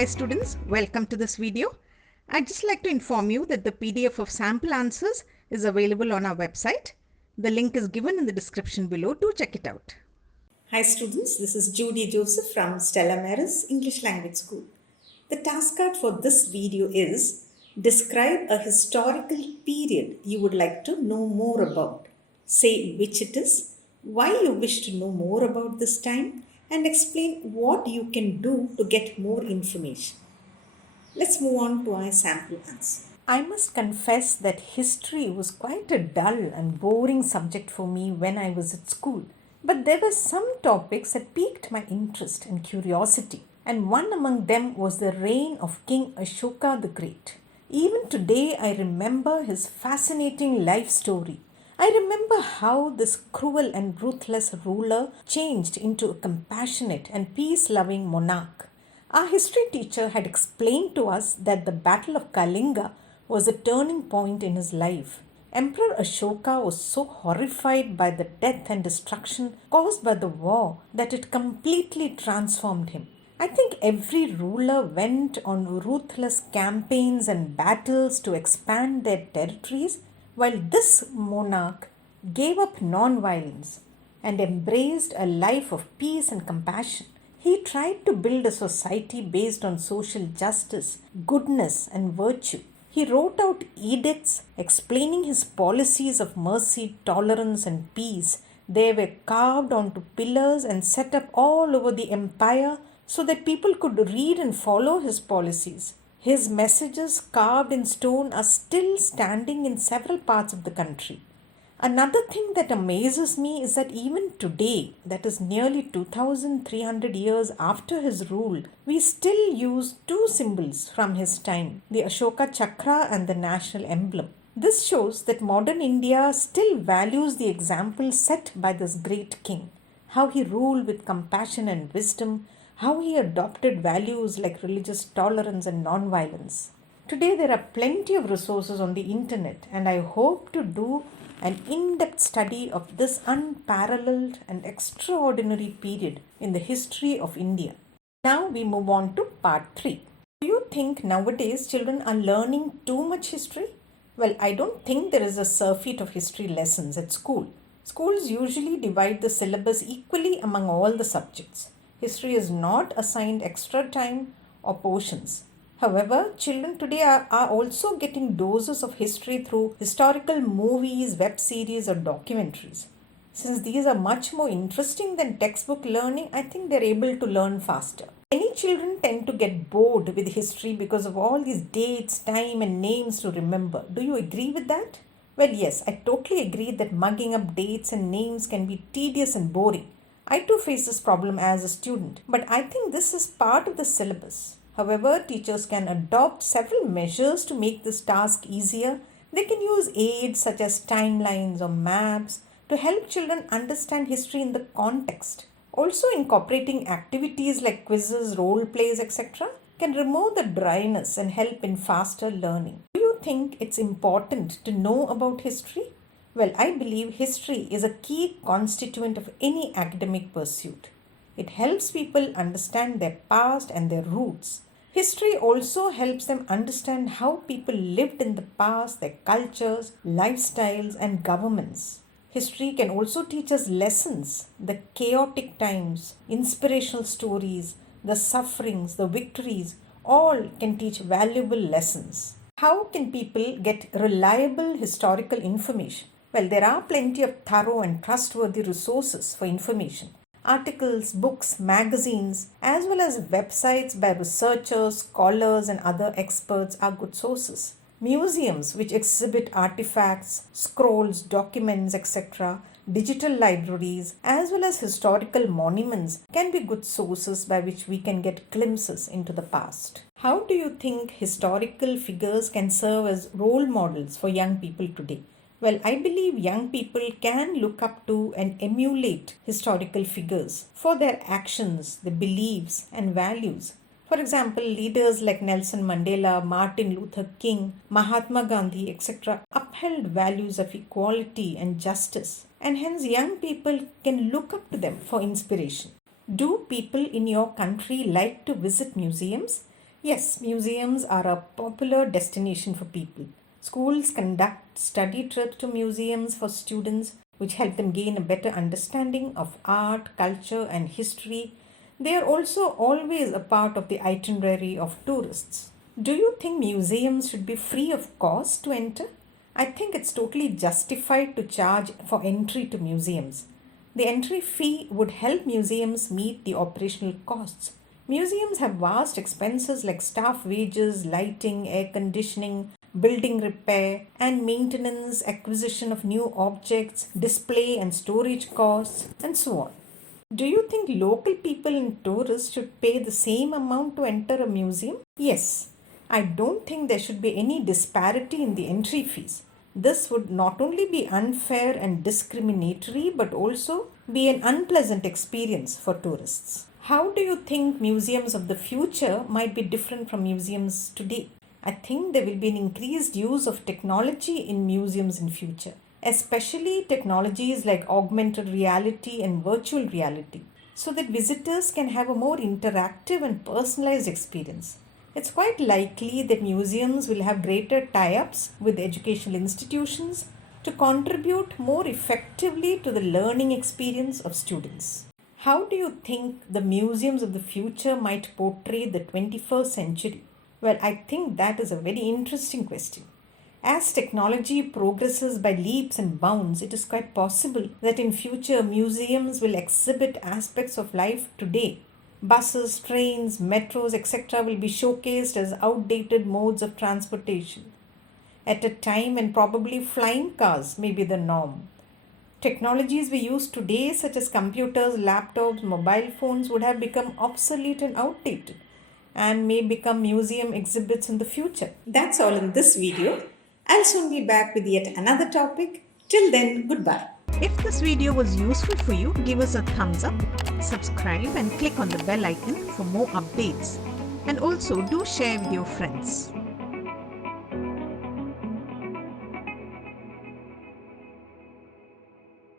Hi students, welcome to this video. I'd just like to inform you that the PDF of sample answers is available on our website. The link is given in the description below to check it out. Hi students, this is Judy Joseph from Stella English Language School. The task card for this video is describe a historical period you would like to know more about. Say which it is, why you wish to know more about this time, and explain what you can do to get more information. Let's move on to our sample answer. I must confess that history was quite a dull and boring subject for me when I was at school. But there were some topics that piqued my interest and curiosity, and one among them was the reign of King Ashoka the Great. Even today, I remember his fascinating life story. I remember how this cruel and ruthless ruler changed into a compassionate and peace-loving monarch. Our history teacher had explained to us that the Battle of Kalinga was a turning point in his life. Emperor Ashoka was so horrified by the death and destruction caused by the war that it completely transformed him. I think every ruler went on ruthless campaigns and battles to expand their territories, while this monarch gave up non-violence and embraced a life of peace and compassion. He tried to build a society based on social justice, goodness, and virtue. He wrote out edicts explaining his policies of mercy, tolerance, and peace. They were carved onto pillars and set up all over the empire so that people could read and follow his policies. His messages carved in stone are still standing in several parts of the country. Another thing that amazes me is that even today, that is nearly 2300 years after his rule, we still use two symbols from his time, the Ashoka Chakra and the national emblem. This shows that modern India still values the example set by this great king, how he ruled with compassion and wisdom, how he adopted values like religious tolerance and non-violence. Today there are plenty of resources on the internet, and I hope to do an in-depth study of this unparalleled and extraordinary period in the history of India. Now we move on to part 3. Do you think nowadays children are learning too much history? Well, I don't think there is a surfeit of history lessons at school. Schools usually divide the syllabus equally among all the subjects. History is not assigned extra time or portions. However, children today are also getting doses of history through historical movies, web series, or documentaries. Since these are much more interesting than textbook learning, I think they're able to learn faster. Many children tend to get bored with history because of all these dates, time, and names to remember. Do you agree with that? Well, yes, I totally agree that mugging up dates and names can be tedious and boring. I too face this problem as a student, but I think this is part of the syllabus. However, teachers can adopt several measures to make this task easier. They can use aids such as timelines or maps to help children understand history in the context. Also, incorporating activities like quizzes, role plays, etc. can remove the dryness and help in faster learning. Do you think it's important to know about history? Well, I believe history is a key constituent of any academic pursuit. It helps people understand their past and their roots. History also helps them understand how people lived in the past, their cultures, lifestyles, and governments. History can also teach us lessons, the chaotic times, inspirational stories, the sufferings, the victories, all can teach valuable lessons. How can people get reliable historical information? Well, there are plenty of thorough and trustworthy resources for information. Articles, books, magazines, as well as websites by researchers, scholars, and other experts are good sources. Museums, which exhibit artifacts, scrolls, documents, etc., digital libraries, as well as historical monuments, can be good sources by which we can get glimpses into the past. How do you think historical figures can serve as role models for young people today? Well, I believe young people can look up to and emulate historical figures for their actions, their beliefs, and values. For example, leaders like Nelson Mandela, Martin Luther King, Mahatma Gandhi, etc. upheld values of equality and justice, and hence young people can look up to them for inspiration. Do people in your country like to visit museums? Yes, museums are a popular destination for people. Schools conduct study trips to museums for students, which help them gain a better understanding of art, culture, and history. They are also always a part of the itinerary of tourists. Do you think museums should be free of cost to enter? I think it's totally justified to charge for entry to museums. The entry fee would help museums meet the operational costs. Museums have vast expenses like staff wages, lighting, air conditioning, building repair and maintenance, acquisition of new objects, display and storage costs, and so on. Do you think local people and tourists should pay the same amount to enter a museum? Yes. I don't think there should be any disparity in the entry fees. This would not only be unfair and discriminatory but also be an unpleasant experience for tourists. How do you think museums of the future might be different from museums today? I think there will be an increased use of technology in museums in future, especially technologies like augmented reality and virtual reality, so that visitors can have a more interactive and personalized experience. It's quite likely that museums will have greater tie ups with educational institutions to contribute more effectively to the learning experience of students. How do you think the museums of the future might portray the 21st century? Well, I think that is a very interesting question. As technology progresses by leaps and bounds, it is quite possible that in future museums will exhibit aspects of life today. Buses, trains, metros, etc. will be showcased as outdated modes of transportation at a time when probably flying cars may be the norm. Technologies we use today, such as computers, laptops, mobile phones, would have become obsolete and outdated and may become museum exhibits in the future. That's all in this video. I'll soon be back with yet another topic. Till then, goodbye. If this video was useful for you, give us a thumbs up, subscribe and click on the bell icon for more updates. And also do share with your friends.